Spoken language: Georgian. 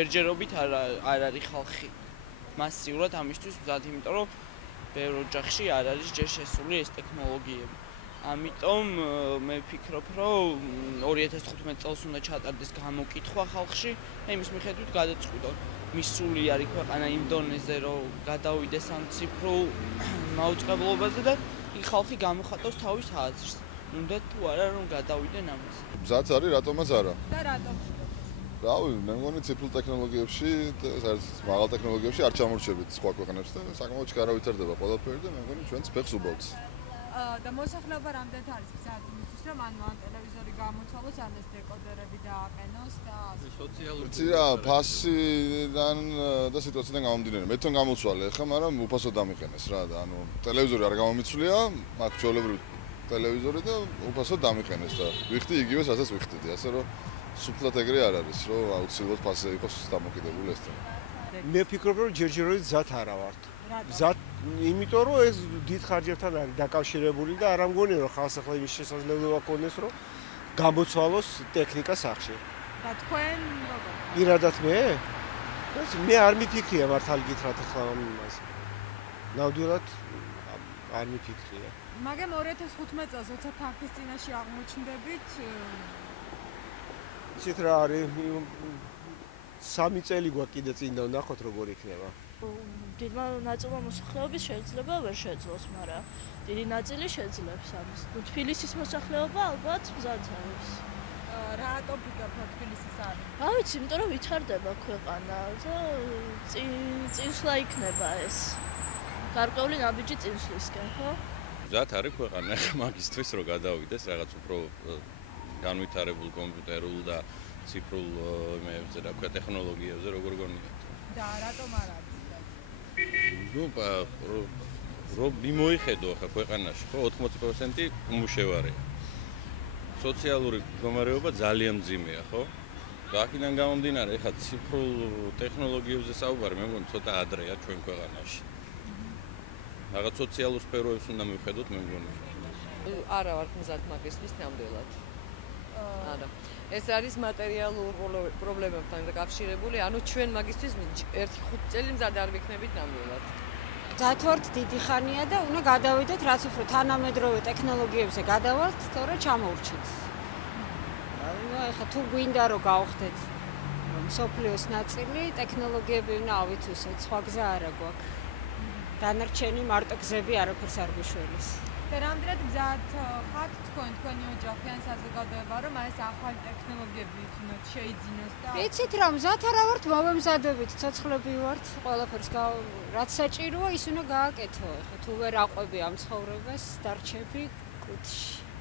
ჯერჯერობით არ არის ხალხი მასიურად ამისთვის მზად, იმიტომ რომ ბევრ ოჯახში არ არის ჯერ შესული ეს ტექნოლოგიები. ამიტომ მე ვფიქრობ, რომ 2015 წელს უნდა ჩატარდეს გამოკითხვა ხალხში, იმის მიხედვით გადაწყვიტონ. მისული არის ქვეყანა იმ დონეზე, რომ გადავიდეს ამ ციფრულ მაუწყებლობაზე და იქ ხალხი გამოხატავს თავის აზრს. უნდა თუ არა რომ გადავიდნენ ამაზე. მზად არის, რატომაც არა. და რატომ? რავი, მე მგონი ციფრულ ტექნოლოგიებში, მაღალ ტექნოლოგიებში არ ჩამორჩებით სხვა ქვეყნებს და საკმაოდ ჩქარა ვითარდება ყველაფერი და მე მგონი ჩვენც ფეხს უბავთ. და მოსახლეობა რამდენად არის მზად იმისთვის, რომ ან ტელევიზორი გამოცვალოს, ან ეს დეკოდერები დააყენოს და სოციალური ფასიდან და სიტუაციიდან გამომდინარე. მე თვითონ გამოცვალე ხა, მაგრამ უფასოდ დამიყენეს რა და ანუ ტელევიზორი არ გამომიცვლია, მაგ ჩვეულებრივ ტელევიზორი და უფასოდ დამიყენეს და ვიხდი იგივე რასაც ვიხდიდი, ასე რომ სუფლად ეგრე არ არის, რომ აუცილებლად ფასზე იყოს დამოკიდებული ეს თემა. მე ვფიქრობ, რომ ჯერჯერობით მზად არა ვართ. მზად, იმიტომ რომ ეს დიდ ხარჯებთან არის დაკავშირებული და არ ამგონია რომ ხალხს ახლა იმის შესაძლებლობა ქონდეს, რომ გამოცვალოს ტექნიკა სახში. და თქვენ როგორ? პირადად მე არ მიფიქრია მართალი გითხრათ ახლა ამაზე. ნამდვილად არ მიფიქრია. მაგრამ 2015 წელს როცა ფაქტის წინაშე აღმოჩნდებით, იცით რა არის 3 წელი გვაქვს კიდე წინ და ვნახოთ როგორ იქნება. დიდმა ნაწილმა მოსახლეობის შეიძლება ვერ შეძლოს, მაგრამ დიდი ნაწილი შეძლებს ამის. თბილისის მოსახლეობა ალბათ მზად არის. რატომ ფიქრობთ თბილისის არის? რა ვიცი, იმიტომ რომ ვითარდება ქვეყანა და წინსვლა იქნება ეს. გარკვეული ნაბიჯი წინსვლისკენ, ხო? მზად არის ქვეყანა მაგისთვის რომ გადავიდეს რაღაც უფრო განვითარებულ კომპიუტერულ და ციფრულ იმებზე და ქვია ტექნოლოგიებზე როგორ გონიათ. და რატომ არ არის? ნუ რომ მიმოიხედო ხა ქვეყანაში ხო 80% უმუშევარია. სოციალური მდგომარეობა ძალიან მძიმეა, ხო? და აქედან გამომდინარე ხა ციფრულ ტექნოლოგიებზე საუბარი მე მგონი ცოტა ადრეა ჩვენ ქვეყანაში. რაღაც სოციალურ სფეროებს უნდა მივხედოთ მე მგონი. არა ვარ მზად მაგისთვის ნამდვილად. არა. ეს არის მატერიალურ პრობლემებთან დაკავშირებული, ანუ ჩვენ მაგისთვის 1-5 წელი მზად არ ვიქნებით ნამდვილად. მზად ვართ დიდი ხანია და უნდა გადავიდეთ რაც უფრო თანამედროვე ტექნოლოგიებზე გადავალთ, თორე ჩამოურჩით. ანუ ეხლა თუ გვინდა რომ გავხდეთ მსოფლიოს ნაწილი, ტექნოლოგიები უნდა ავითვისოთ, სხვა გზა არა გვაქვს. დანარჩენი მარტო გზები არაფერს არ გვიშველის. და რამდენად მზად ხართ თქვენი ოჯახი ან საზოგადოება, რომ ეს ახალი ტექნოლოგიები უნდა შეიძინოს და იცით რა, მზად არა ვართ, მოვემზადებით, ცოცხლები ვართ, ყველაფერს რაც საჭიროა, ის უნდა გააკეთო. ეხლა თუ ვერ აყვები ამ ცხოვრებას, დარჩები კუთხეში.